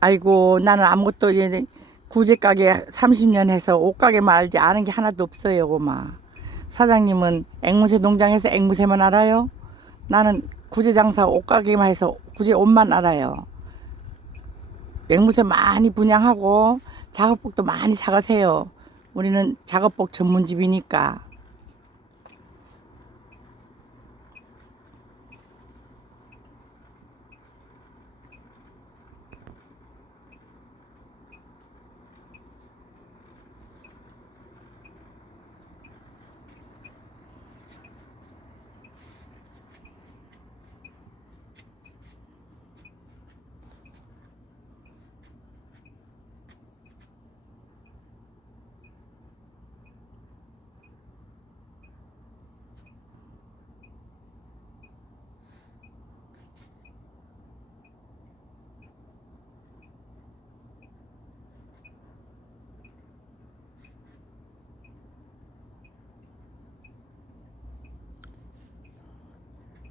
아이고 나는 아무것도 구제 가게 30년 해서 옷 가게 말지 아는 게 하나도 없어요, 고마. 사장님은 앵무새 농장에서 앵무새만 알아요. 나는 구제 장사 옷 가게만 해서 구제 옷만 알아요. 앵무새 많이 분양하고 작업복도 많이 사가세요. 우리는 작업복 전문집이니까.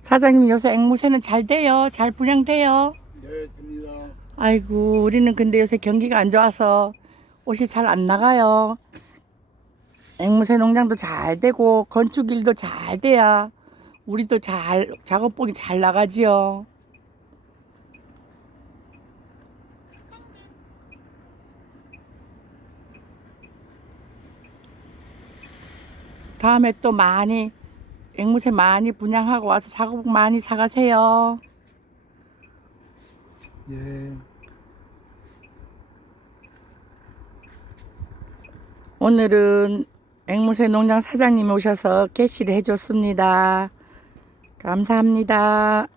사장님 요새 앵무새는 잘 돼요. 잘 분양돼요. 네, 됩니다. 아이고 우리는 근데 요새 경기가 안 좋아서 옷이 잘 안 나가요. 앵무새 농장도 잘 되고 건축 일도 잘 돼야 우리도 잘 작업복이 잘 나가지요. 다음에 또 많이 앵무새 많이 분양하고 와서 작업복 많이 사가세요. 예. 오늘은 앵무새 농장 사장님이 오셔서 게시를 해줬습니다. 감사합니다.